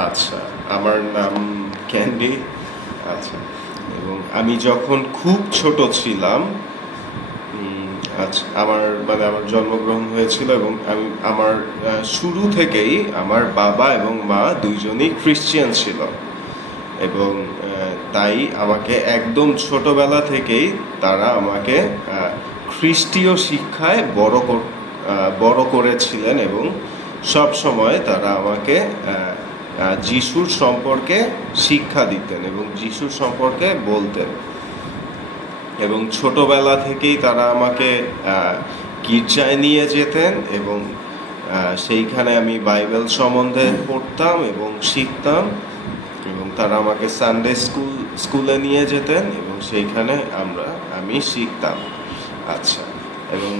আচ্ছা, আমার নাম ক্যান্ডি। আচ্ছা, এবং আমি যখন খুব ছোট ছিলাম, আচ্ছা, আমার জন্মগ্রহণ হয়েছিল, এবং আমার শুরু থেকেই আমার বাবা এবং মা দুইজনই খ্রিস্টান ছিল, এবং তাই আমাকে একদম ছোটবেলা থেকেই তারা আমাকে খ্রিস্টীয় শিক্ষায় বড় করেছিলেন, এবং সব সময় তারা আমাকে যিশুর সম্পর্কে শিক্ষা দিতেন এবং যিশুর সম্পর্কে বলতেন। এবং ছোটবেলা থেকেই তারা আমাকে গির্জায় নিয়ে যেতেন, এবং সেইখানে আমি বাইবেল সম্বন্ধে পড়তাম এবং শিখতাম, এবং তারা আমাকে সানডে স্কুলে নিয়ে যেতেন, এবং সেইখানে আমি শিখতাম। আচ্ছা, এবং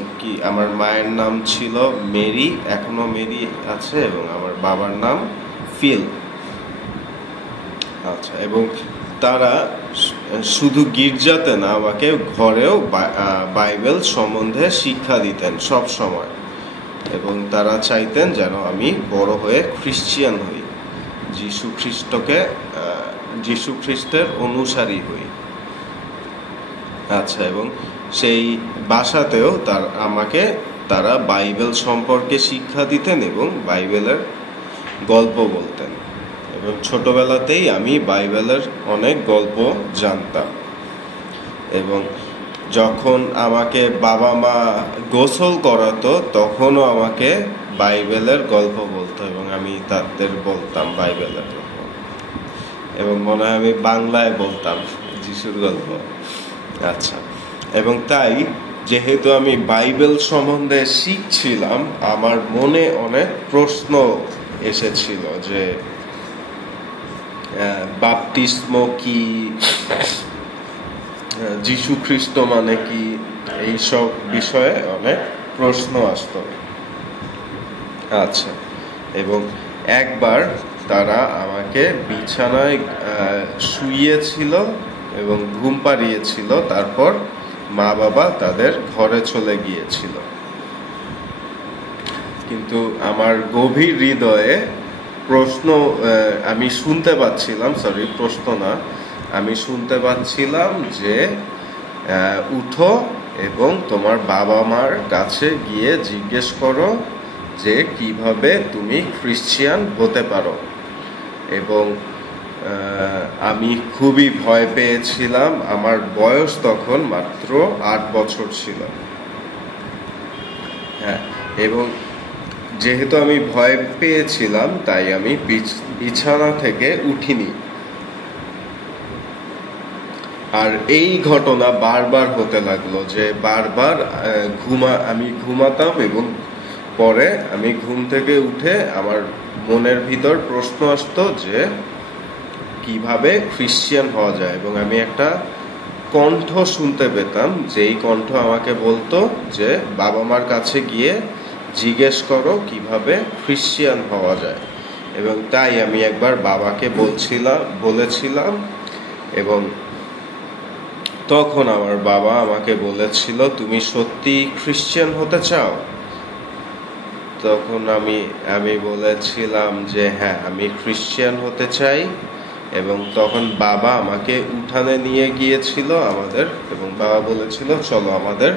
আমার মায়ের নাম ছিল মেরি, এখনো মেরি আছে, এবং আমার বাবার নাম ফিল। আচ্ছা, এবং তারা শুধু গির্জাতে না, আমাকে ঘরেও বাইবেল সম্বন্ধে শিক্ষা দিতেন সব সময়, এবং তারা চাইতেন যেন আমি বড় হয়ে খ্রিস্টান হই, যিশু খ্রিস্টের অনুসারী হই। আচ্ছা, এবং সেই বাসাতেও তারা বাইবেল সম্পর্কে শিক্ষা দিতেন এবং বাইবেলের গল্প বলতেন, এবং ছোটবেলাতেই আমি বাইবেলের অনেক গল্প জানতাম। এবং যখন আমাকে বাবা মা গোসল করাতো, তখনও আমাকে বাইবেলের গল্প বলতো, এবং আমি তাদের বলতাম বাইবেলের গল্প, এবং মনে হয় আমি বাংলায় বলতাম যিশুর গল্প। আচ্ছা, এবং তাই যেহেতু আমি বাইবেল সম্বন্ধে শিখছিলাম, আমার মনে অনেক প্রশ্ন এসেছিল যে বাপ্তিস্ম কি, যিশু খ্রিস্ট মানে কি, এইসব বিষয়ে অনেক প্রশ্ন আসতো। আচ্ছা, এবং একবার তারা আমাকে বিছানায় শুইয়েছিল এবং ঘুম পাড়িয়েছিল, তারপর মা বাবা তাদের ঘরে চলে গিয়েছিল। কিন্তু আমার গভীর হৃদয়ে আমি শুনতে পাচ্ছিলাম যে উঠো এবং তোমার বাবা মার কাছে গিয়ে জিজ্ঞেস করো যে কিভাবে তুমি খ্রিস্টান হতে পারো। এবং আমি খুবই ভয় পেয়েছিলাম। আমার বয়স তখন মাত্র 8 বছর ছিল। হ্যাঁ, এবং যেহেতু আমি ভয় পেয়েছিলাম, তাই আমি বিছানা থেকে উঠিনি। আর এই ঘটনা বারবার হতে লাগলো, যে বারবার আমি ঘুমাতাম, এবং পরে আমি ঘুম থেকে উঠে আমার মনের ভিতর প্রশ্ন আসতো যে কিভাবে খ্রিস্টান হওয়া যায়, এবং আমি একটা কণ্ঠ শুনতে পেতাম, যেই কণ্ঠ আমাকে বলতো যে বাবা মার কাছে গিয়ে জিজ্ঞেস করো কিভাবে খ্রিস্টান হওয়া যায়। এবং তাই আমি একবার বাবাকে বলেছিলাম, এবং তখন আমার বাবা আমাকে বলেছিল, তুমি সত্যি খ্রিস্টান হতে চাও? তখন আমি বলেছিলাম যে হ্যাঁ, আমি খ্রিস্টান হতে চাই। এবং তখন বাবা আমাকে উঠানে নিয়ে গিয়েছিল আমাদের, এবং বাবা বলেছিল চলো আমাদের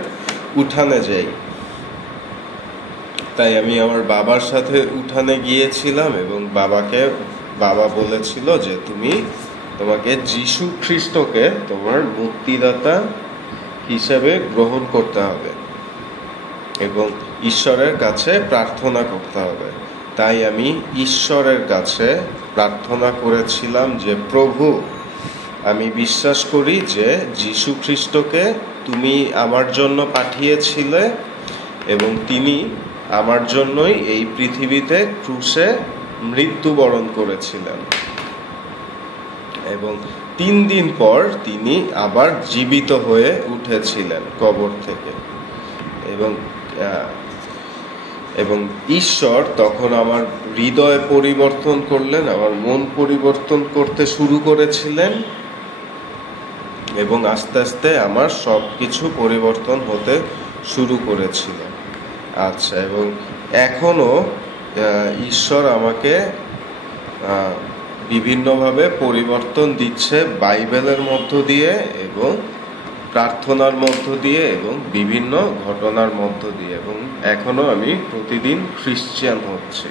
উঠানে যাই। তাই আমি আমার বাবার সাথে উঠানে গিয়েছিলাম, এবং বাবা বলেছিল যে তোমাকে যিশু খ্রিস্টকে তোমার মুক্তিদাতা হিসেবে গ্রহণ করতে হবে এবং ঈশ্বরের কাছে প্রার্থনা করতে হবে। তাই আমি ঈশ্বরের কাছে প্রার্থনা করেছিলাম যে প্রভু, আমি বিশ্বাস করি যে যিশু খ্রিস্টকে তুমি আমার জন্য পাঠিয়েছিলে, এবং তিনি আমার জন্যই এই পৃথিবীতে ক্রুশে মৃত্যুবরণ করেছিলেন, এবং 3 দিন পর তিনি আবার জীবিত হয়ে উঠেছিলেন কবর থেকে। এবং ঈশ্বর তখন আমার হৃদয় পরিবর্তন করলেন, আমার মন পরিবর্তন করতে শুরু করেছিলেন, এবং আস্তে আস্তে আমার সব কিছু পরিবর্তন হতে শুরু করেছিল। আচ্ছা, এবং এখনো ঈশ্বর আমাকে বিভিন্নভাবে পরিবর্তন দিচ্ছে বাইবেলের মধ্য দিয়ে এবং প্রার্থনার মধ্য দিয়ে এবং বিভিন্ন ঘটনার মধ্য দিয়ে, এবং এখনো আমি প্রতিদিন খ্রিস্টান হচ্ছি।